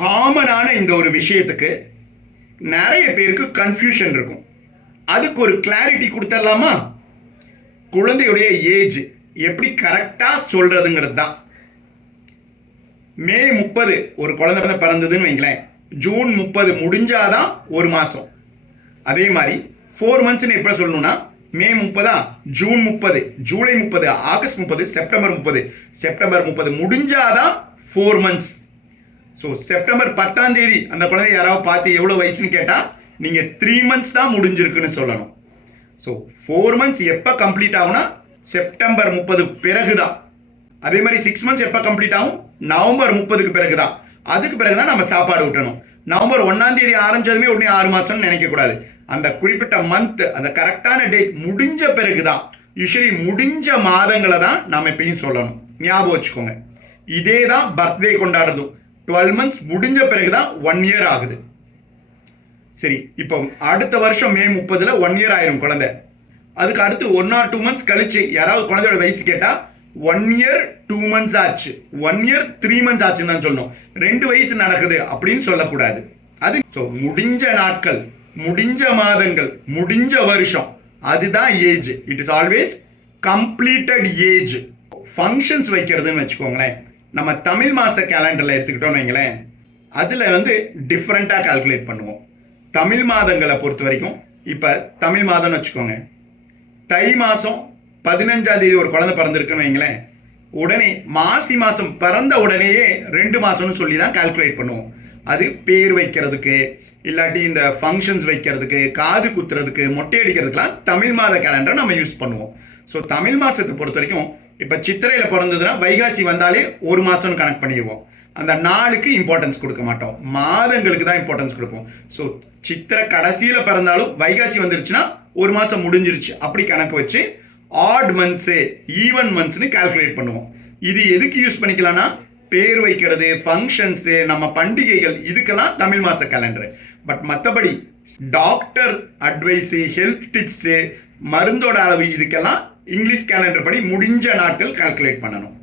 காமனான இந்த ஒரு விஷயத்துக்கு நிறைய பேருக்கு கன்ஃபியூஷன் இருக்கும். அதுக்கு ஒரு கிளாரிட்டி கொடுத்துடலாமா? குழந்தையுடைய ஏஜ் எப்படி கரெக்டாக சொல்கிறதுங்கிறது தான். மே முப்பது ஒரு குழந்தை பிறந்த பிறந்ததுன்னு வைங்களேன். ஜூன் முப்பது முடிஞ்சாதான் ஒரு மாதம் அதே மாதிரி ஃபோர் மந்த்ஸ்னு எப்போ சொல்லணும்னா மே முப்பதா ஜூன் முப்பது ஜூலை முப்பது ஆகஸ்ட் முப்பது செப்டம்பர் முப்பது செப்டம்பர் முப்பது முடிஞ்சாதான் ஃபோர் மந்த்ஸ் ஸோ செப்டம்பர் பத்தாம் தேதி அந்த குழந்தை யாராவது பார்த்து எவ்வளோ வயசுன்னு கேட்டால் நீங்கள் த்ரீ மந்த்ஸ் தான் முடிஞ்சிருக்குன்னு சொல்லணும். ஸோ ஃபோர் மந்த்ஸ் எப்போ கம்ப்ளீட் ஆகும்னா செப்டம்பர் முப்பது பிறகு தான் அதே மாதிரி சிக்ஸ் மந்த்ஸ் எப்போ கம்ப்ளீட் ஆகும்? நவம்பர் முப்பதுக்கு பிறகு தான் அதுக்கு பிறகு தான் நம்ம சாப்பாடு விட்டணும் நவம்பர் ஒன்றாம் தேதி ஆரம்பிச்சதுமே உடனே ஆறு மாதம்னு நினைக்கக்கூடாது அந்த குறிப்பிட்ட மந்த் அந்த கரெக்டான டேட் முடிஞ்ச பிறகு தான் யூஸ்வலி முடிஞ்ச மாதங்களை தான் நாம் எப்பயும் சொல்லணும். ஞாபகம் வச்சுக்கோங்க. இதே தான் பர்த்டே கொண்டாடுறதும். டுவெல் மந்த்ஸ் முடிஞ்ச பிறகு தான் ஒன் இயர் ஆகுது. சரி இப்போ அடுத்த வருஷம் மே முப்பதுல ஒன் இயர் ஆயிரும் குழந்தை. அதுக்கு அடுத்து ஒன் ஆர் டூ மந்த்ஸ் கழிச்சு யாராவது குழந்தையோட வயசு கேட்டா ஒன் இயர் டூ மந்த்ஸ் ஆச்சு. ஒன் இயர் த்ரீ மந்த்ஸ் ஆச்சுன்னு தான் சொல்லணும். ரெண்டு வயசு நடக்குது அப்படின்னு சொல்லக்கூடாது. அது ஸோ முடிஞ்ச நாட்கள் முடிஞ்ச மாதங்கள் முடிஞ்ச வருஷம் அதுதான் age. It is always completed age functions வைக்கிறதுன்னு வச்சுக்கோங்களேன். நம்ம தமிழ் மாத கேலண்டரில் எடுத்துக்கிட்டோம்னு வைங்களேன் அதில் வந்து டிஃப்ரெண்ட்டாக கால்குலேட் பண்ணுவோம். தமிழ் மாதங்களை பொறுத்த வரைக்கும் இப்போ தமிழ் மாதம்னு வச்சுக்கோங்க. தை மாதம் பதினஞ்சாம் தேதி ஒரு குழந்தை பிறந்திருக்குன்னு வைங்களேன் உடனே மாசி மாதம் பிறந்த உடனேயே ரெண்டு மாதம்னு சொல்லி தான் கால்குலேட் பண்ணுவோம். அது பேர் வைக்கிறதுக்கு இல்லாட்டி இந்த ஃபங்க்ஷன்ஸ் வைக்கிறதுக்கு காது குத்துறதுக்கு மொட்டை அடிக்கிறதுக்கெலாம் தமிழ் மாத கேலண்டரை நம்ம யூஸ் பண்ணுவோம். ஸோ தமிழ் மாதத்தை பொறுத்த வரைக்கும் இப்போ சித்திரையில் பிறந்ததுன்னா வைகாசி வந்தாலே ஒரு மாதம்னு கணக்கு பண்ணிடுவோம். அந்த நாளுக்கு இம்பார்ட்டன்ஸ் கொடுக்க மாட்டோம். மாதங்களுக்கு தான் இம்பார்ட்டன்ஸ் கொடுப்போம். ஸோ சித்திரை கடைசியில் பிறந்தாலும் வைகாசி வந்துருச்சுன்னா ஒரு மாதம் முடிஞ்சிருச்சு. அப்படி கணக்கு வச்சு ஆட் மந்த்ஸு ஈவன் மந்த்ஸ்னு கால்குலேட் பண்ணுவோம். இது எதுக்கு யூஸ் பண்ணிக்கலாம்னா பேர் வைக்கிறது ஃபங்க்ஷன்ஸு நம்ம பண்டிகைகள் இதுக்கெல்லாம் தமிழ் மாத கேலண்டர் பட் மற்றபடி டாக்டர் அட்வைஸு ஹெல்த் டிப்ஸு மருந்தோட அளவு இதுக்கெல்லாம் இங்கிலீஷ் கேலண்டர் படி முடிஞ்ச நாட்கள் கால்குலேட் பண்ணணும்.